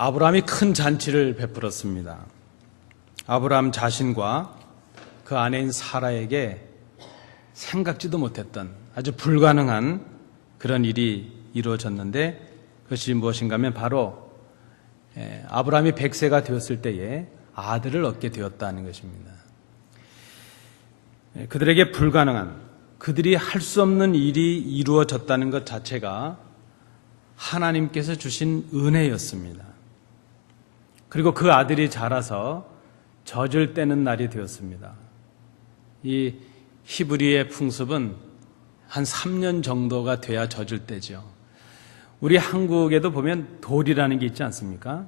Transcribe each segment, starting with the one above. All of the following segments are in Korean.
아브라함이 큰 잔치를 베풀었습니다. 아브라함 자신과 그 아내인 사라에게 생각지도 못했던 아주 불가능한 그런 일이 이루어졌는데, 그것이 무엇인가 하면 바로 아브라함이 100세가 되었을 때에 아들을 얻게 되었다는 것입니다. 그들에게 불가능한, 그들이 할 수 없는 일이 이루어졌다는 것 자체가 하나님께서 주신 은혜였습니다. 그리고 그 아들이 자라서 젖을 떼는 날이 되었습니다. 이 히브리의 풍습은 한 3년 정도가 돼야 젖을 떼죠. 우리 한국에도 보면 돌이라는 게 있지 않습니까?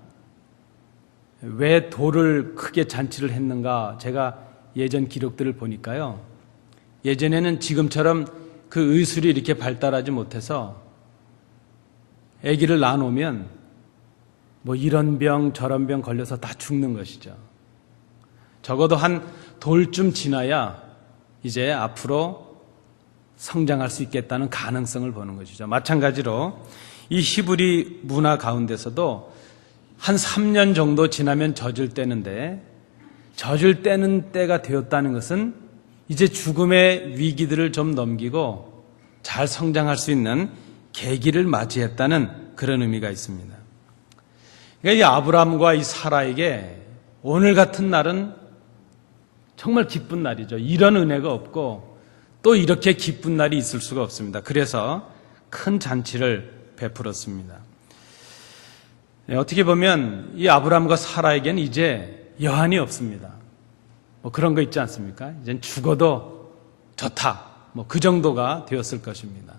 왜 돌을 크게 잔치를 했는가, 제가 예전 기록들을 보니까요, 예전에는 지금처럼 그 의술이 이렇게 발달하지 못해서 아기를 낳아놓으면 뭐 이런 병 저런 병 걸려서 다 죽는 것이죠. 적어도 한 돌쯤 지나야 이제 앞으로 성장할 수 있겠다는 가능성을 보는 것이죠. 마찬가지로 이 히브리 문화 가운데서도 한 3년 정도 지나면 젖을 떼는데, 젖을 떼는 때가 되었다는 것은 이제 죽음의 위기들을 좀 넘기고 잘 성장할 수 있는 계기를 맞이했다는 그런 의미가 있습니다. 그러니까 이 아브라함과 이 사라에게 오늘 같은 날은 정말 기쁜 날이죠. 이런 은혜가 없고 또 이렇게 기쁜 날이 있을 수가 없습니다. 그래서 큰 잔치를 베풀었습니다. 어떻게 보면 이 아브라함과 사라에게는 이제 여한이 없습니다. 뭐 그런 거 있지 않습니까? 이젠 죽어도 좋다, 뭐 그 정도가 되었을 것입니다.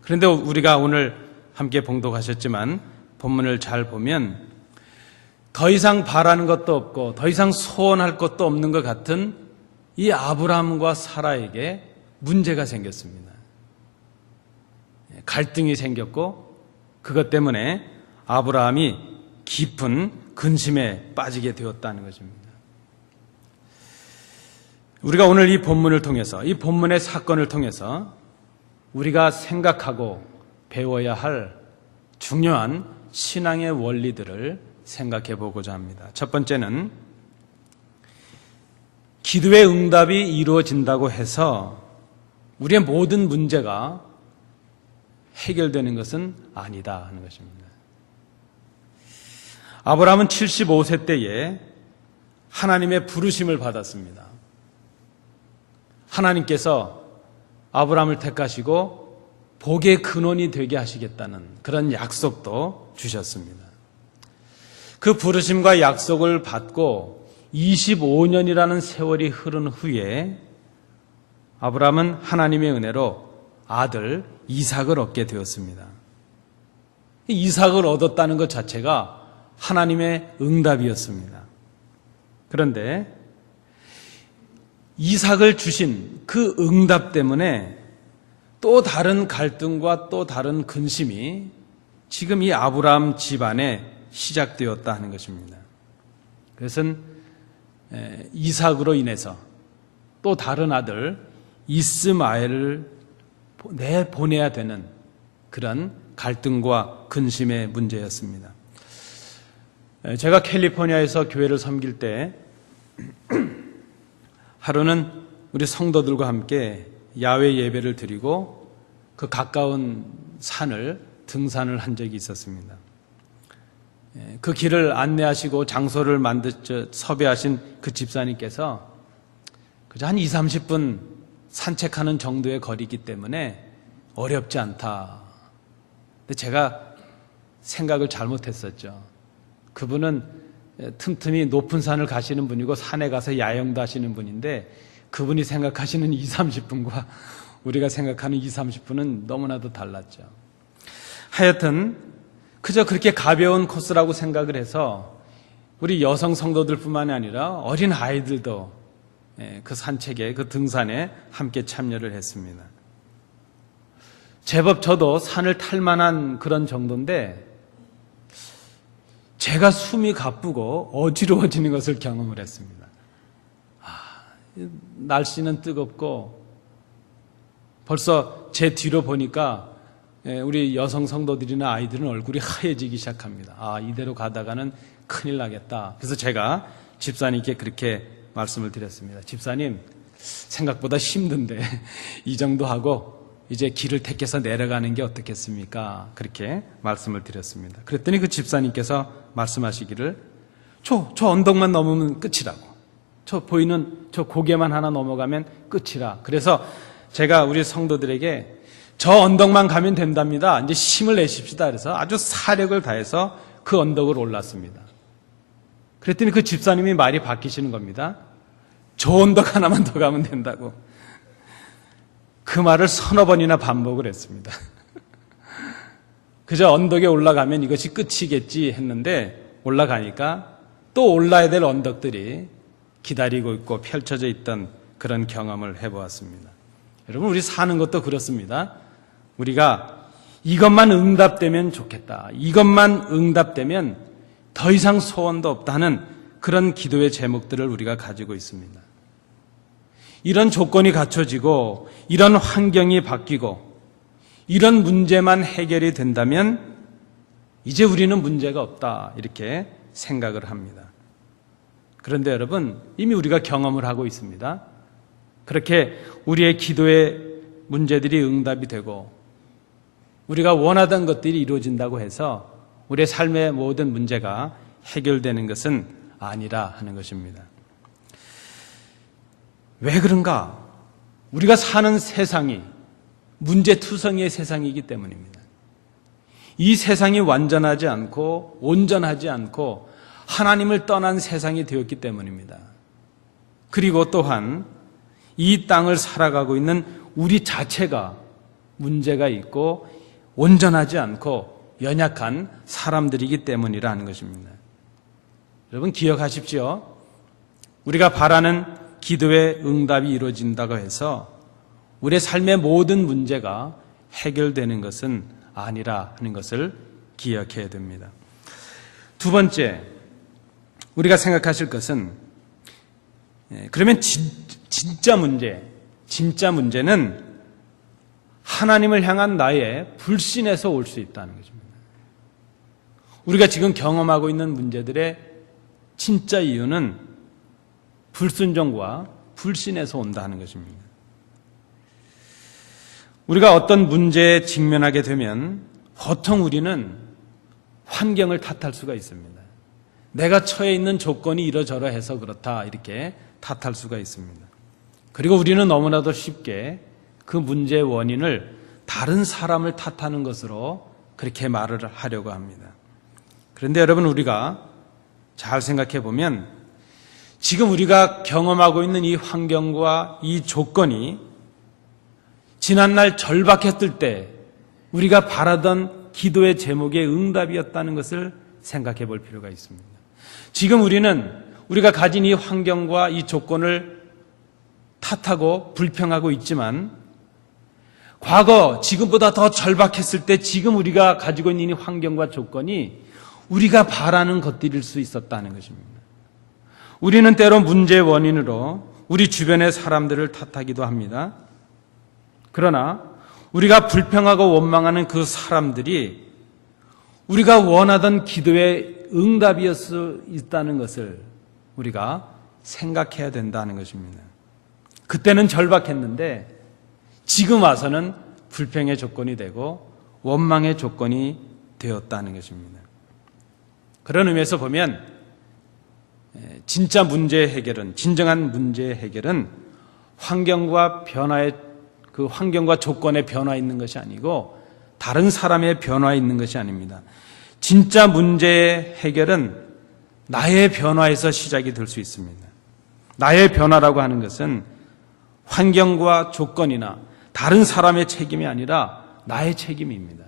그런데 우리가 오늘 함께 봉독하셨지만 본문을 잘 보면 더 이상 바라는 것도 없고 더 이상 소원할 것도 없는 것 같은 이 아브라함과 사라에게 문제가 생겼습니다. 갈등이 생겼고 그것 때문에 아브라함이 깊은 근심에 빠지게 되었다는 것입니다. 우리가 오늘 이 본문을 통해서, 이 본문의 사건을 통해서 우리가 생각하고 배워야 할 중요한 신앙의 원리들을 생각해 보고자 합니다. 첫 번째는 기도의 응답이 이루어진다고 해서 우리의 모든 문제가 해결되는 것은 아니다 하는 것입니다. 아브라함은 75세 때에 하나님의 부르심을 받았습니다. 하나님께서 아브라함을 택하시고 복의 근원이 되게 하시겠다는 그런 약속도 주셨습니다. 그 부르심과 약속을 받고 25년이라는 세월이 흐른 후에 아브라함은 하나님의 은혜로 아들 이삭을 얻게 되었습니다. 이삭을 얻었다는 것 자체가 하나님의 응답이었습니다. 그런데 이삭을 주신 그 응답 때문에 또 다른 갈등과 또 다른 근심이 지금 이 아브라함 집안에 시작되었다 하는 것입니다. 그것은 이삭으로 인해서 또 다른 아들 이스마엘을 내보내야 되는 그런 갈등과 근심의 문제였습니다. 제가 캘리포니아에서 교회를 섬길 때 하루는 우리 성도들과 함께 야외 예배를 드리고 그 가까운 산을 등산을 한 적이 있었습니다. 그 길을 안내하시고 장소를 섭외하신 그 집사님께서 그저 한 20, 30분 산책하는 정도의 거리이기 때문에 어렵지 않다. 근데 제가 생각을 잘못했었죠. 그분은 틈틈이 높은 산을 가시는 분이고 산에 가서 야영도 하시는 분인데 그분이 생각하시는 20, 30분과 우리가 생각하는 20, 30분은 너무나도 달랐죠. 하여튼 그저 그렇게 가벼운 코스라고 생각을 해서 우리 여성 성도들뿐만이 아니라 어린 아이들도 그 산책에, 그 등산에 함께 참여를 했습니다. 제법 저도 산을 탈 만한 그런 정도인데 제가 숨이 가쁘고 어지러워지는 것을 경험을 했습니다. 날씨는 뜨겁고 벌써 제 뒤로 보니까 우리 여성 성도들이나 아이들은 얼굴이 하얘지기 시작합니다. 아, 이대로 가다가는 큰일 나겠다. 그래서 제가 집사님께 그렇게 말씀을 드렸습니다. 집사님, 생각보다 힘든데 이 정도 하고 이제 길을 택해서 내려가는 게 어떻겠습니까? 그렇게 말씀을 드렸습니다. 그랬더니 그 집사님께서 말씀하시기를 저 언덕만 넘으면 끝이라고. 저 보이는 저 고개만 하나 넘어가면 끝이라. 그래서 제가 우리 성도들에게 저 언덕만 가면 된답니다. 이제 힘을 내십시다. 그래서 아주 사력을 다해서 그 언덕을 올랐습니다. 그랬더니 그 집사님이 말이 바뀌시는 겁니다. 저 언덕 하나만 더 가면 된다고. 그 말을 서너 번이나 반복을 했습니다. 그저 언덕에 올라가면 이것이 끝이겠지 했는데 올라가니까 또 올라야 될 언덕들이 기다리고 있고 펼쳐져 있던 그런 경험을 해보았습니다. 여러분, 우리 사는 것도 그렇습니다. 우리가 이것만 응답되면 좋겠다. 이것만 응답되면 더 이상 소원도 없다는 그런 기도의 제목들을 우리가 가지고 있습니다. 이런 조건이 갖춰지고 이런 환경이 바뀌고 이런 문제만 해결이 된다면 이제 우리는 문제가 없다 이렇게 생각을 합니다. 그런데 여러분, 이미 우리가 경험을 하고 있습니다. 그렇게 우리의 기도의 문제들이 응답이 되고 우리가 원하던 것들이 이루어진다고 해서 우리의 삶의 모든 문제가 해결되는 것은 아니라 하는 것입니다. 왜 그런가? 우리가 사는 세상이 문제투성이의 세상이기 때문입니다. 이 세상이 완전하지 않고 온전하지 않고 하나님을 떠난 세상이 되었기 때문입니다. 그리고 또한 이 땅을 살아가고 있는 우리 자체가 문제가 있고 온전하지 않고 연약한 사람들이기 때문이라는 것입니다. 여러분 기억하십시오. 우리가 바라는 기도의 응답이 이루어진다고 해서 우리의 삶의 모든 문제가 해결되는 것은 아니라 하는 것을 기억해야 됩니다. 두 번째, 우리가 생각하실 것은 그러면 진짜 문제는 하나님을 향한 나의 불신에서 올 수 있다는 것입니다. 우리가 지금 경험하고 있는 문제들의 진짜 이유는 불순종과 불신에서 온다 하는 것입니다. 우리가 어떤 문제에 직면하게 되면 보통 우리는 환경을 탓할 수가 있습니다. 내가 처해 있는 조건이 이러저러해서 그렇다 이렇게 탓할 수가 있습니다. 그리고 우리는 너무나도 쉽게 그 문제의 원인을 다른 사람을 탓하는 것으로 그렇게 말을 하려고 합니다. 그런데 여러분, 우리가 잘 생각해 보면 지금 우리가 경험하고 있는 이 환경과 이 조건이 지난날 절박했을 때 우리가 바라던 기도의 제목의 응답이었다는 것을 생각해 볼 필요가 있습니다. 지금 우리가 가진 이 환경과 이 조건을 탓하고 불평하고 있지만 과거 지금보다 더 절박했을 때 지금 우리가 가지고 있는 이 환경과 조건이 우리가 바라는 것들일 수 있었다는 것입니다. 우리는 때로 문제의 원인으로 우리 주변의 사람들을 탓하기도 합니다. 그러나 우리가 불평하고 원망하는 그 사람들이 우리가 원하던 기도의 응답이었을 수 있다는 것을 우리가 생각해야 된다는 것입니다. 그때는 절박했는데 지금 와서는 불평의 조건이 되고 원망의 조건이 되었다는 것입니다. 그런 의미에서 보면 진짜 문제의 해결은, 진정한 문제의 해결은 환경과 조건의 변화에 있는 것이 아니고 다른 사람의 변화에 있는 것이 아닙니다. 진짜 문제의 해결은 나의 변화에서 시작이 될 수 있습니다. 나의 변화라고 하는 것은 환경과 조건이나 다른 사람의 책임이 아니라 나의 책임입니다.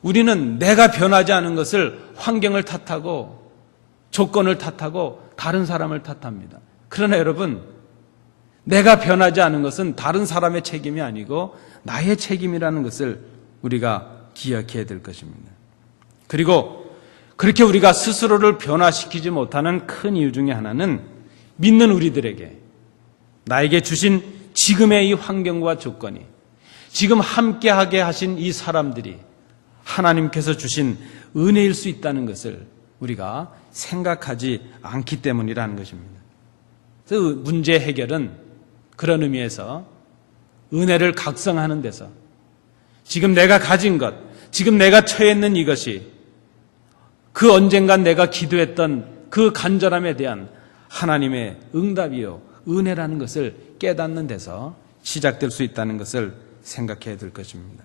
우리는 내가 변하지 않은 것을 환경을 탓하고 조건을 탓하고 다른 사람을 탓합니다. 그러나 여러분, 내가 변하지 않은 것은 다른 사람의 책임이 아니고 나의 책임이라는 것을 우리가 기억해야 될 것입니다. 그리고 그렇게 우리가 스스로를 변화시키지 못하는 큰 이유 중에 하나는 믿는 우리들에게 나에게 주신 지금의 이 환경과 조건이 지금 함께하게 하신 이 사람들이 하나님께서 주신 은혜일 수 있다는 것을 우리가 생각하지 않기 때문이라는 것입니다. 그래서 문제 해결은 그런 의미에서 은혜를 각성하는 데서 지금 내가 가진 것, 지금 내가 처해 있는 이것이 그 언젠간 내가 기도했던 그 간절함에 대한 하나님의 응답이요 은혜라는 것을 깨닫는 데서 시작될 수 있다는 것을 생각해야 될 것입니다.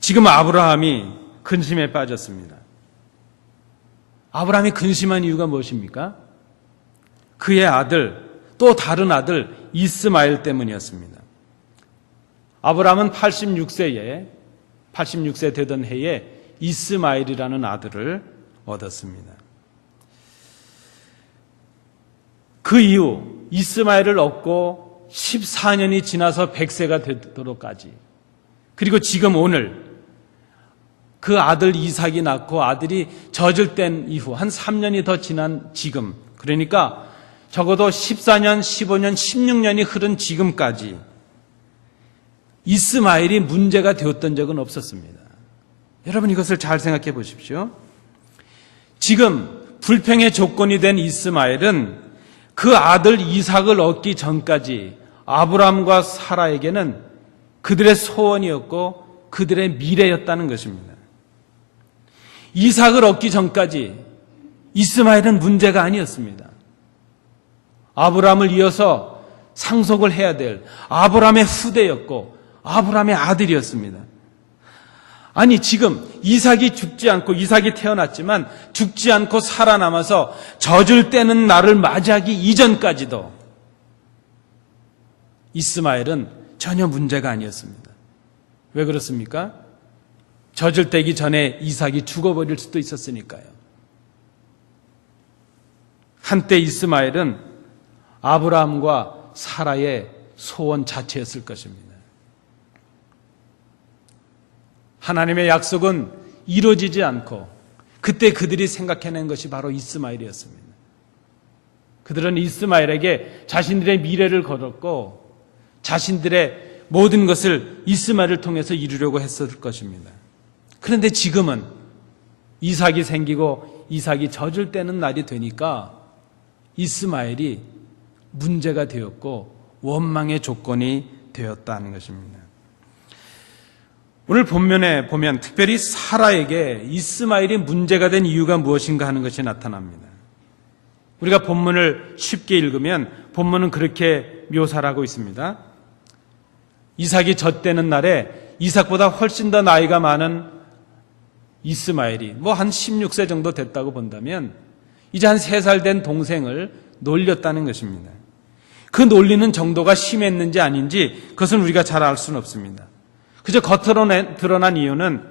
지금 아브라함이 근심에 빠졌습니다. 아브라함이 근심한 이유가 무엇입니까? 그의 아들, 또 다른 아들 이스마엘 때문이었습니다. 아브라함은 86세 되던 해에 이스마엘이라는 아들을 얻었습니다. 그 이후 이스마엘을 얻고 14년이 지나서 100세가 되도록까지, 그리고 지금 오늘 그 아들 이삭이 낳고 아들이 젖을 뗀 이후 한 3년이 더 지난 지금, 그러니까 적어도 14년, 15년, 16년이 흐른 지금까지 이스마엘이 문제가 되었던 적은 없었습니다. 여러분 이것을 잘 생각해 보십시오. 지금 불평의 조건이 된 이스마엘은 그 아들 이삭을 얻기 전까지 아브라함과 사라에게는 그들의 소원이었고 그들의 미래였다는 것입니다. 이삭을 얻기 전까지 이스마엘은 문제가 아니었습니다. 아브라함을 이어서 상속을 해야 될 아브라함의 후대였고 아브라함의 아들이었습니다. 아니 지금 이삭이 죽지 않고, 이삭이 태어났지만 죽지 않고 살아남아서 젖을 떼는 날을 맞이하기 이전까지도 이스마엘은 전혀 문제가 아니었습니다. 왜 그렇습니까? 젖을 떼기 전에 이삭이 죽어버릴 수도 있었으니까요. 한때 이스마엘은 아브라함과 사라의 소원 자체였을 것입니다. 하나님의 약속은 이루어지지 않고 그때 그들이 생각해낸 것이 바로 이스마엘이었습니다. 그들은 이스마엘에게 자신들의 미래를 걸었고 자신들의 모든 것을 이스마엘을 통해서 이루려고 했을 것입니다. 그런데 지금은 이삭이 생기고 이삭이 젖을 떼는 날이 되니까 이스마엘이 문제가 되었고 원망의 조건이 되었다는 것입니다. 오늘 본문에 보면 특별히 사라에게 이스마엘이 문제가 된 이유가 무엇인가 하는 것이 나타납니다. 우리가 본문을 쉽게 읽으면 본문은 그렇게 묘사를 하고 있습니다. 이삭이 젖되는 날에 이삭보다 훨씬 더 나이가 많은 이스마엘이 한 16세 정도 됐다고 본다면 이제 한 3살 된 동생을 놀렸다는 것입니다. 그 놀리는 정도가 심했는지 아닌지 그것은 우리가 잘 알 수는 없습니다. 그저 겉으로 드러난 이유는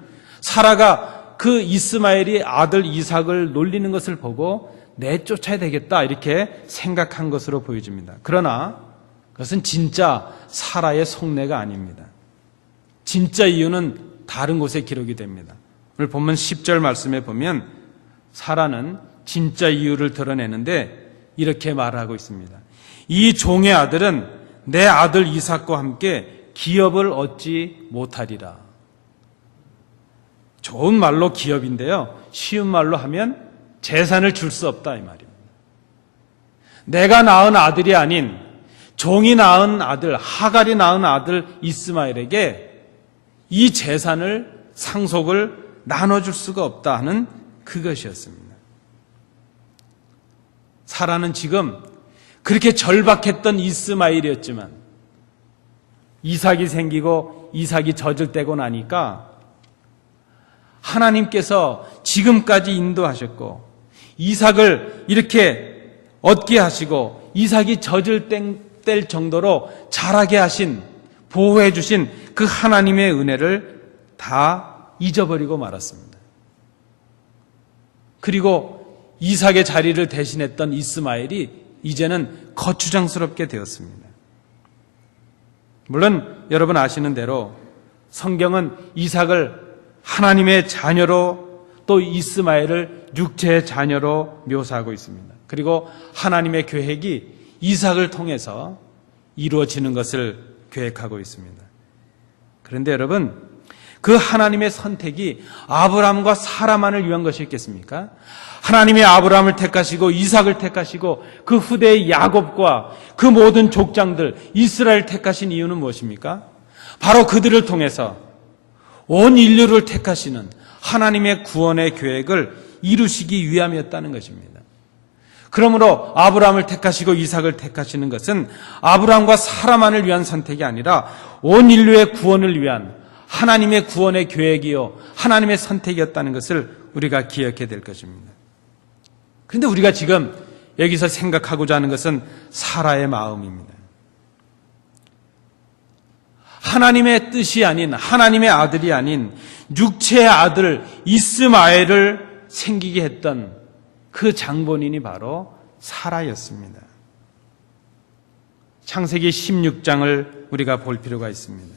사라가 그 이스마엘이 아들 이삭을 놀리는 것을 보고 내쫓아야 되겠다 이렇게 생각한 것으로 보여집니다. 그러나 그것은 진짜 사라의 속내가 아닙니다. 진짜 이유는 다른 곳에 기록이 됩니다. 오늘 본문 10절 말씀에 보면 사라는 진짜 이유를 드러내는데 이렇게 말하고 있습니다. 이 종의 아들은 내 아들 이삭과 함께 기업을 얻지 못하리라. 좋은 말로 기업인데요, 쉬운 말로 하면 재산을 줄 수 없다 이 말입니다. 내가 낳은 아들이 아닌 종이 낳은 아들, 하갈이 낳은 아들 이스마엘에게 이 재산을, 상속을 나눠줄 수가 없다 하는 그것이었습니다. 사라는 지금 그렇게 절박했던 이스마엘이었지만 이삭이 생기고 이삭이 젖을 떼고 나니까 하나님께서 지금까지 인도하셨고 이삭을 이렇게 얻게 하시고 이삭이 젖을 뗄 정도로 자라게 하신, 보호해 주신 그 하나님의 은혜를 다 잊어버리고 말았습니다. 그리고 이삭의 자리를 대신했던 이스마엘이 이제는 거추장스럽게 되었습니다. 물론 여러분 아시는 대로 성경은 이삭을 하나님의 자녀로 또 이스마엘을 육체의 자녀로 묘사하고 있습니다. 그리고 하나님의 계획이 이삭을 통해서 이루어지는 것을 계획하고 있습니다. 그런데 여러분, 그 하나님의 선택이 아브라함과 사라만을 위한 것이었겠습니까? 하나님이 아브라함을 택하시고 이삭을 택하시고 그 후대의 야곱과 그 모든 족장들 이스라엘 택하신 이유는 무엇입니까? 바로 그들을 통해서 온 인류를 택하시는 하나님의 구원의 계획을 이루시기 위함이었다는 것입니다. 그러므로 아브라함을 택하시고 이삭을 택하시는 것은 아브라함과 사라만을 위한 선택이 아니라 온 인류의 구원을 위한 하나님의 구원의 계획이요 하나님의 선택이었다는 것을 우리가 기억해야 될 것입니다. 그런데 우리가 지금 여기서 생각하고자 하는 것은 사라의 마음입니다. 하나님의 뜻이 아닌 하나님의 아들이 아닌 육체의 아들 이스마엘을 생기게 했던 그 장본인이 바로 사라였습니다. 창세기 16장을 우리가 볼 필요가 있습니다.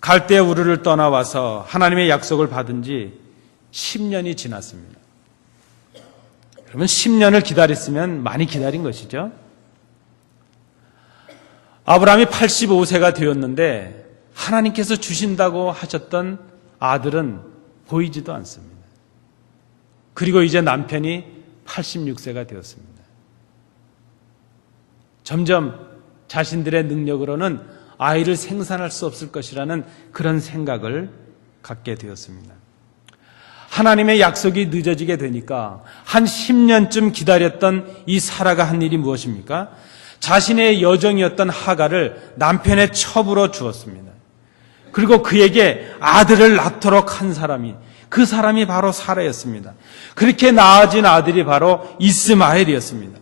갈대 우르를 떠나와서 하나님의 약속을 받은 지 10년이 지났습니다. 그러면 10년을 기다렸으면 많이 기다린 것이죠. 아브라함이 85세가 되었는데 하나님께서 주신다고 하셨던 아들은 보이지도 않습니다. 그리고 이제 남편이 86세가 되었습니다. 점점 자신들의 능력으로는 아이를 생산할 수 없을 것이라는 그런 생각을 갖게 되었습니다. 하나님의 약속이 늦어지게 되니까 한 10년쯤 기다렸던 이 사라가 한 일이 무엇입니까? 자신의 여종이었던 하갈을 남편의 첩으로 주었습니다. 그리고 그에게 아들을 낳도록 한 사람이 그 사람이 바로 사라였습니다. 그렇게 낳아진 아들이 바로 이스마엘이었습니다.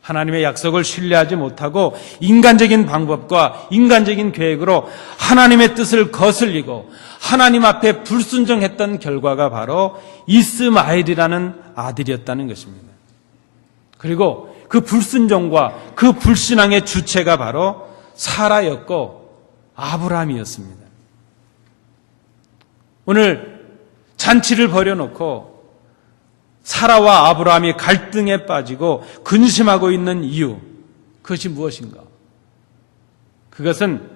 하나님의 약속을 신뢰하지 못하고 인간적인 방법과 인간적인 계획으로 하나님의 뜻을 거슬리고 하나님 앞에 불순종했던 결과가 바로 이스마엘이라는 아들이었다는 것입니다. 그리고 그 불순종과 그 불신앙의 주체가 바로 사라였고 아브라함이었습니다. 오늘 잔치를 벌여놓고 사라와 아브라함이 갈등에 빠지고 근심하고 있는 이유, 그것이 무엇인가? 그것은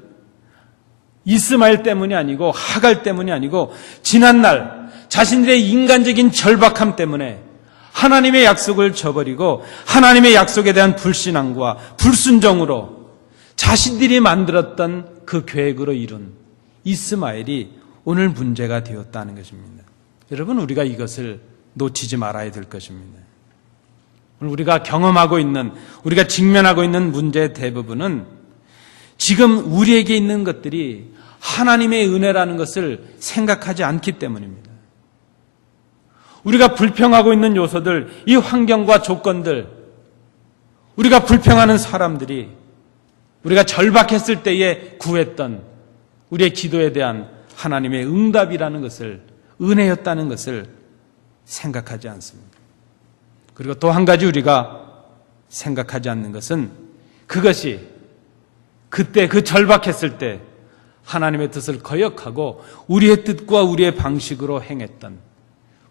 이스마엘 때문이 아니고 하갈 때문이 아니고 지난날 자신들의 인간적인 절박함 때문에 하나님의 약속을 저버리고 하나님의 약속에 대한 불신앙과 불순종으로 자신들이 만들었던 그 계획으로 이룬 이스마엘이 오늘 문제가 되었다는 것입니다. 여러분, 우리가 이것을 놓치지 말아야 될 것입니다. 오늘 우리가 경험하고 있는, 우리가 직면하고 있는 문제의 대부분은 지금 우리에게 있는 것들이 하나님의 은혜라는 것을 생각하지 않기 때문입니다. 우리가 불평하고 있는 요소들, 이 환경과 조건들, 우리가 불평하는 사람들이 우리가 절박했을 때에 구했던 우리의 기도에 대한 하나님의 응답이라는 것을, 은혜였다는 것을 생각하지 않습니다. 그리고 또 한 가지 우리가 생각하지 않는 것은 그것이 그때 그 절박했을 때 하나님의 뜻을 거역하고 우리의 뜻과 우리의 방식으로 행했던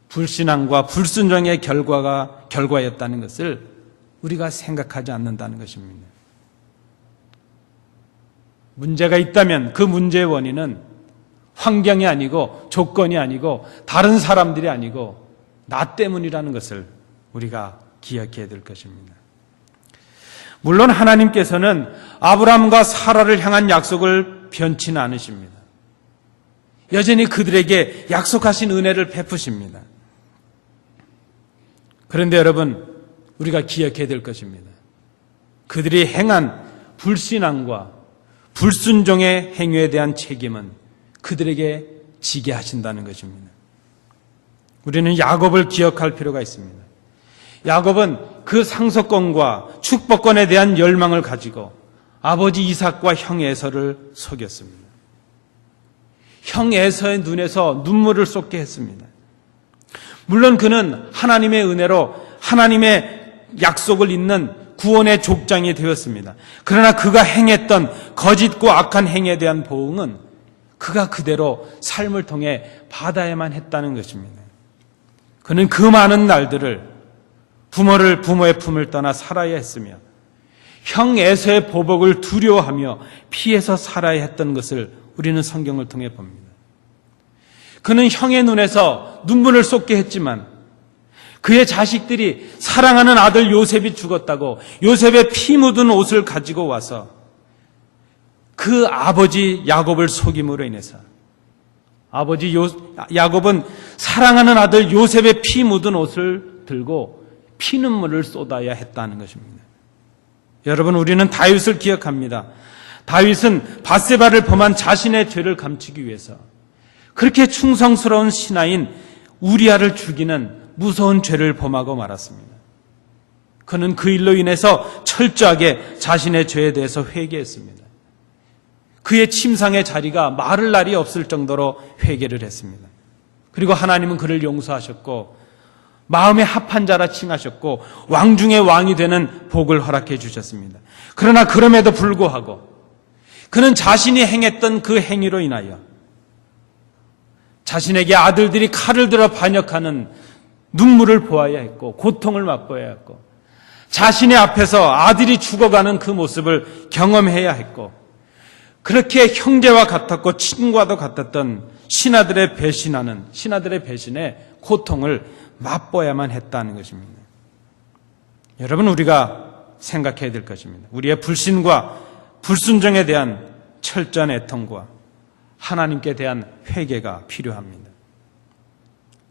불신앙과 불순종의 결과였다는 것을 우리가 생각하지 않는다는 것입니다. 문제가 있다면 그 문제의 원인은 환경이 아니고 조건이 아니고 다른 사람들이 아니고 나 때문이라는 것을 우리가 기억해야 될 것입니다. 물론 하나님께서는 아브라함과 사라를 향한 약속을 변치는 않으십니다. 여전히 그들에게 약속하신 은혜를 베푸십니다. 그런데 여러분, 우리가 기억해야 될 것입니다. 그들이 행한 불신앙과 불순종의 행위에 대한 책임은 그들에게 지게 하신다는 것입니다. 우리는 야곱을 기억할 필요가 있습니다. 야곱은 그 상속권과 축복권에 대한 열망을 가지고 아버지 이삭과 형 에서를 속였습니다. 형 에서의 눈에서 눈물을 쏟게 했습니다. 물론 그는 하나님의 은혜로 하나님의 약속을 잇는 구원의 족장이 되었습니다. 그러나 그가 행했던 거짓과 악한 행위에 대한 보응은 그가 그대로 삶을 통해 받아야만 했다는 것입니다. 그는 그 많은 날들을 부모의 품을 떠나 살아야 했으며 형 에서의 보복을 두려워하며 피해서 살아야 했던 것을 우리는 성경을 통해 봅니다. 그는 형의 눈에서 눈물을 쏟게 했지만 그의 자식들이 사랑하는 아들 요셉이 죽었다고 요셉의 피 묻은 옷을 가지고 와서 그 아버지 야곱을 속임으로 인해서 아버지 야곱은 사랑하는 아들 요셉의 피 묻은 옷을 들고 피눈물을 쏟아야 했다는 것입니다. 여러분, 우리는 다윗을 기억합니다. 다윗은 밧세바를 범한 자신의 죄를 감추기 위해서 그렇게 충성스러운 신하인 우리아를 죽이는 무서운 죄를 범하고 말았습니다. 그는 그 일로 인해서 철저하게 자신의 죄에 대해서 회개했습니다. 그의 침상의 자리가 마를 날이 없을 정도로 회개를 했습니다. 그리고 하나님은 그를 용서하셨고 마음에 합한 자라 칭하셨고 왕 중의 왕이 되는 복을 허락해 주셨습니다. 그러나 그럼에도 불구하고 그는 자신이 행했던 그 행위로 인하여 자신에게 아들들이 칼을 들어 반역하는 눈물을 보아야 했고 고통을 맛보아야 했고 자신의 앞에서 아들이 죽어가는 그 모습을 경험해야 했고 그렇게 형제와 같았고 친구와도 같았던 신하들의 배신의 고통을 맛보아야만 했다는 것입니다. 여러분, 우리가 생각해야 될 것입니다. 우리의 불신과 불순종에 대한 철저한 애통과 하나님께 대한 회개가 필요합니다.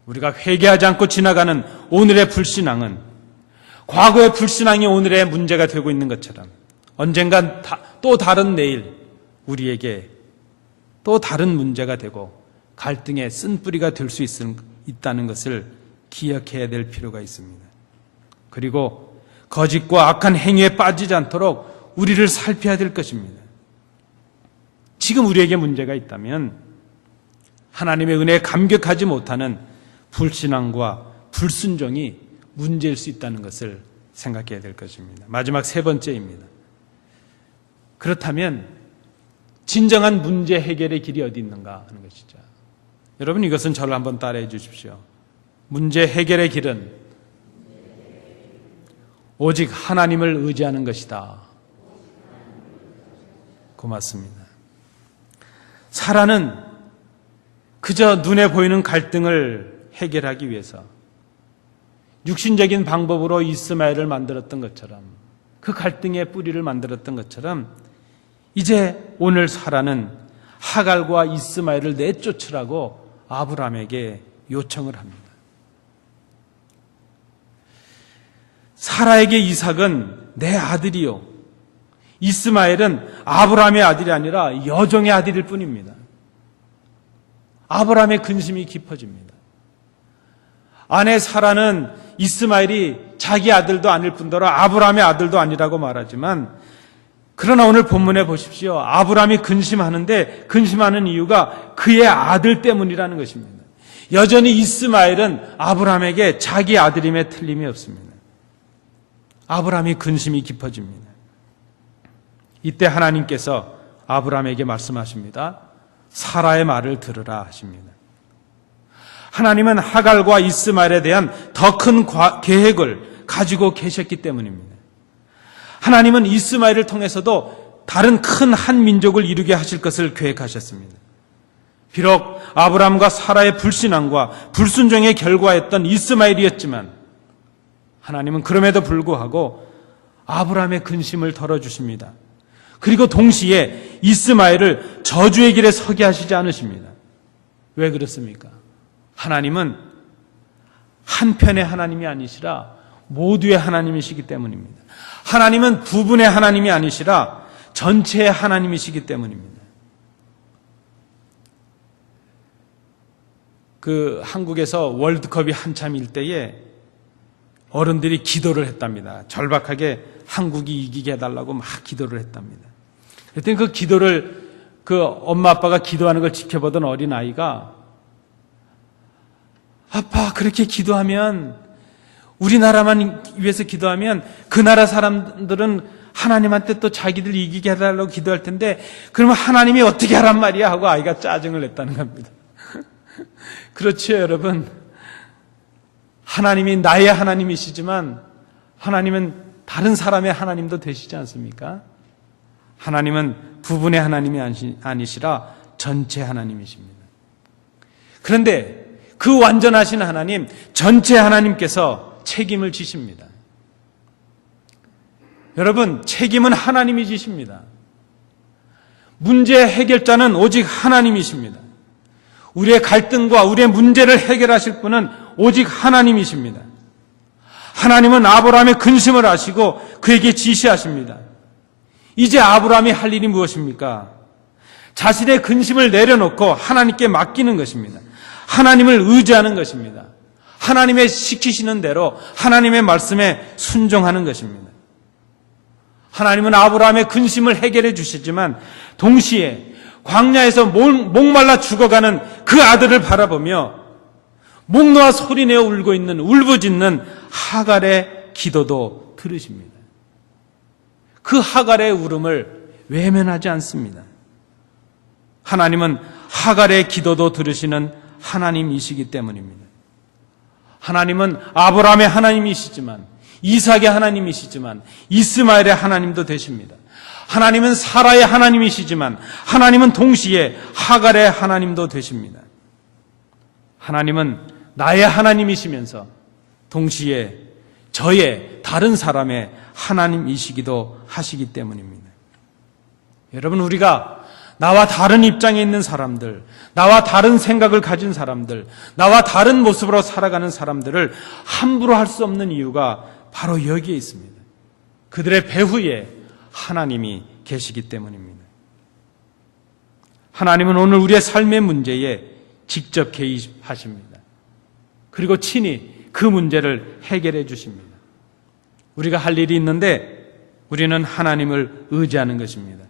우리가 회개하지 않고 지나가는 오늘의 불신앙은 과거의 불신앙이 오늘의 문제가 되고 있는 것처럼 언젠간 또 다른 내일 우리에게 또 다른 문제가 되고 갈등의 쓴뿌리가 될 수 있다는 것을 기억해야 될 필요가 있습니다. 그리고 거짓과 악한 행위에 빠지지 않도록 우리를 살펴야 될 것입니다. 지금 우리에게 문제가 있다면 하나님의 은혜에 감격하지 못하는 불신앙과 불순종이 문제일 수 있다는 것을 생각해야 될 것입니다. 마지막 세 번째입니다. 그렇다면 진정한 문제 해결의 길이 어디 있는가 하는 것이죠. 여러분, 이것은 저를 한번 따라해 주십시오. 문제 해결의 길은 오직 하나님을 의지하는 것이다. 고맙습니다. 사라는 그저 눈에 보이는 갈등을 해결하기 위해서 육신적인 방법으로 이스마엘을 만들었던 것처럼 그 갈등의 뿌리를 만들었던 것처럼 이제 오늘 사라는 하갈과 이스마엘을 내쫓으라고 아브라함에게 요청을 합니다. 사라에게 이삭은 내 아들이요, 이스마엘은 아브라함의 아들이 아니라 여종의 아들일 뿐입니다. 아브라함의 근심이 깊어집니다. 아내 사라는 이스마엘이 자기 아들도 아닐 뿐더러 아브라함의 아들도 아니라고 말하지만 그러나 오늘 본문에 보십시오. 아브라함이 근심하는데 근심하는 이유가 그의 아들 때문이라는 것입니다. 여전히 이스마엘은 아브라함에게 자기 아들임에 틀림이 없습니다. 아브라함이 근심이 깊어집니다. 이때 하나님께서 아브라함에게 말씀하십니다. 사라의 말을 들으라 하십니다. 하나님은 하갈과 이스마엘에 대한 더 큰 계획을 가지고 계셨기 때문입니다. 하나님은 이스마엘을 통해서도 다른 큰 한 민족을 이루게 하실 것을 계획하셨습니다. 비록 아브라함과 사라의 불신앙과 불순종의 결과였던 이스마엘이었지만 하나님은 그럼에도 불구하고 아브라함의 근심을 덜어주십니다. 그리고 동시에 이스마엘을 저주의 길에 서게 하시지 않으십니다. 왜 그렇습니까? 하나님은 한편의 하나님이 아니시라 모두의 하나님이시기 때문입니다. 하나님은 부분의 하나님이 아니시라 전체의 하나님이시기 때문입니다. 한국에서 월드컵이 한참일 때에 어른들이 기도를 했답니다. 절박하게 한국이 이기게 해달라고 막 기도를 했답니다. 그랬더니 그 기도를 엄마 아빠가 기도하는 걸 지켜보던 어린아이가 아빠 그렇게 기도하면 우리나라만 위해서 기도하면 그 나라 사람들은 하나님한테 또 자기들 이기게 해달라고 기도할 텐데 그러면 하나님이 어떻게 하란 말이야 하고 아이가 짜증을 냈다는 겁니다. 그렇죠 여러분. 하나님이 나의 하나님이시지만 하나님은 다른 사람의 하나님도 되시지 않습니까? 하나님은 부분의 하나님이 아니시라 전체 하나님이십니다. 그런데 그 완전하신 하나님, 전체 하나님께서 책임을 지십니다. 여러분, 책임은 하나님이 지십니다. 문제 해결자는 오직 하나님이십니다. 우리의 갈등과 우리의 문제를 해결하실 분은 오직 하나님이십니다. 하나님은 아브라함의 근심을 아시고 그에게 지시하십니다. 이제 아브라함이 할 일이 무엇입니까? 자신의 근심을 내려놓고 하나님께 맡기는 것입니다. 하나님을 의지하는 것입니다. 하나님의 시키시는 대로 하나님의 말씀에 순종하는 것입니다. 하나님은 아브라함의 근심을 해결해 주시지만 동시에 광야에서 목말라 죽어가는 그 아들을 바라보며 목 놓아 소리내어 울고 있는 울부짖는 하갈의 기도도 들으십니다. 그 하갈의 울음을 외면하지 않습니다. 하나님은 하갈의 기도도 들으시는 하나님이시기 때문입니다. 하나님은 아브라함의 하나님이시지만, 이삭의 하나님이시지만 이스마엘의 하나님도 되십니다. 하나님은 사라의 하나님이시지만 하나님은 동시에 하갈의 하나님도 되십니다. 하나님은 나의 하나님이시면서 동시에 저의 다른 사람의 하나님이시기도 하시기 때문입니다. 여러분, 우리가 나와 다른 입장에 있는 사람들, 나와 다른 생각을 가진 사람들, 나와 다른 모습으로 살아가는 사람들을 함부로 할 수 없는 이유가 바로 여기에 있습니다. 그들의 배후에 하나님이 계시기 때문입니다. 하나님은 오늘 우리의 삶의 문제에 직접 개입하십니다. 그리고 친히 그 문제를 해결해 주십니다. 우리가 할 일이 있는데 우리는 하나님을 의지하는 것입니다.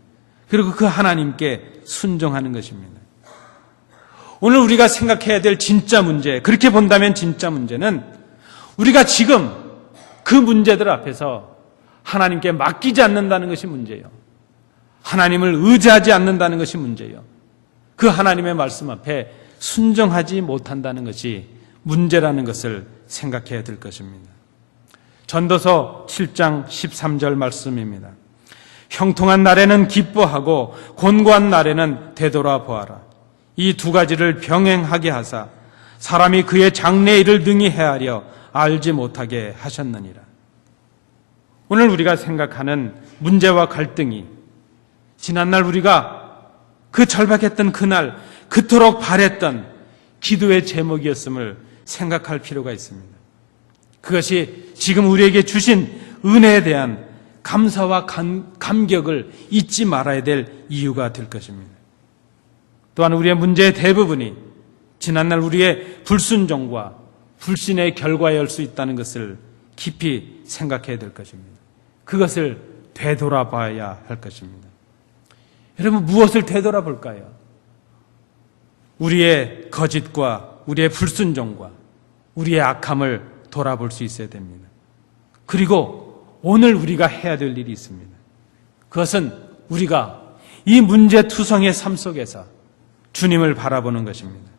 그리고 그 하나님께 순종하는 것입니다. 오늘 우리가 생각해야 될 진짜 문제, 그렇게 본다면 진짜 문제는 우리가 지금 그 문제들 앞에서 하나님께 맡기지 않는다는 것이 문제예요. 하나님을 의지하지 않는다는 것이 문제예요. 그 하나님의 말씀 앞에 순종하지 못한다는 것이 문제라는 것을 생각해야 될 것입니다. 전도서 7장 13절 말씀입니다. 형통한 날에는 기뻐하고 곤고한 날에는 되돌아보아라. 이 두 가지를 병행하게 하사 사람이 그의 장래 일을 능히 헤아려 알지 못하게 하셨느니라. 오늘 우리가 생각하는 문제와 갈등이 지난날 우리가 그 절박했던 그날 그토록 바랬던 기도의 제목이었음을 생각할 필요가 있습니다. 그것이 지금 우리에게 주신 은혜에 대한 감사와 감격을 잊지 말아야 될 이유가 될 것입니다. 또한 우리의 문제의 대부분이 지난날 우리의 불순종과 불신의 결과일 수 있다는 것을 깊이 생각해야 될 것입니다. 그것을 되돌아봐야 할 것입니다. 여러분, 무엇을 되돌아볼까요? 우리의 거짓과 우리의 불순종과 우리의 악함을 돌아볼 수 있어야 됩니다. 그리고 오늘 우리가 해야 될 일이 있습니다. 그것은 우리가 이 문제투성의 삶 속에서 주님을 바라보는 것입니다.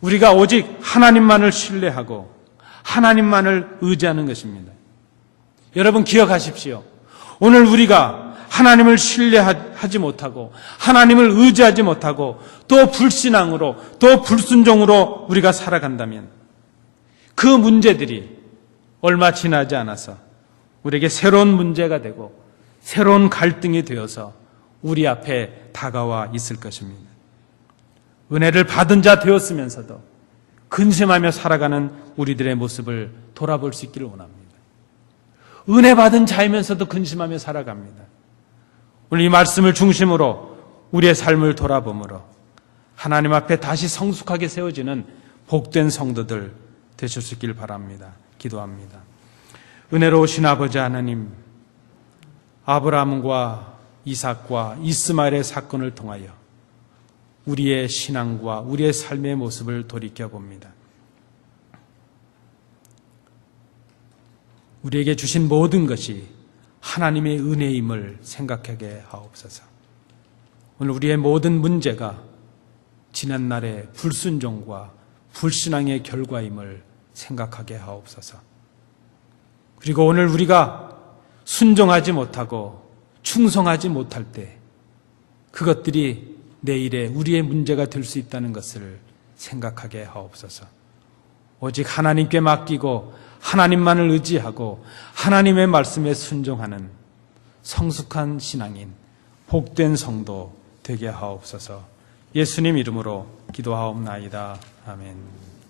우리가 오직 하나님만을 신뢰하고 하나님만을 의지하는 것입니다. 여러분, 기억하십시오. 오늘 우리가 하나님을 신뢰하지 못하고 하나님을 의지하지 못하고 또 불신앙으로 또 불순종으로 우리가 살아간다면 그 문제들이 얼마 지나지 않아서 우리에게 새로운 문제가 되고 새로운 갈등이 되어서 우리 앞에 다가와 있을 것입니다. 은혜를 받은 자 되었으면서도 근심하며 살아가는 우리들의 모습을 돌아볼 수 있기를 원합니다. 은혜 받은 자이면서도 근심하며 살아갑니다. 오늘 이 말씀을 중심으로 우리의 삶을 돌아보므로 하나님 앞에 다시 성숙하게 세워지는 복된 성도들 되실 수 있기를 바랍니다. 기도합니다. 은혜로우신 아버지 하나님, 아브라함과 이삭과 이스마엘의 사건을 통하여 우리의 신앙과 우리의 삶의 모습을 돌이켜봅니다. 우리에게 주신 모든 것이 하나님의 은혜임을 생각하게 하옵소서. 오늘 우리의 모든 문제가 지난날의 불순종과 불신앙의 결과임을 생각하게 하옵소서. 그리고 오늘 우리가 순종하지 못하고 충성하지 못할 때 그것들이 내일의 우리의 문제가 될 수 있다는 것을 생각하게 하옵소서. 오직 하나님께 맡기고 하나님만을 의지하고 하나님의 말씀에 순종하는 성숙한 신앙인 복된 성도 되게 하옵소서. 예수님 이름으로 기도하옵나이다. 아멘.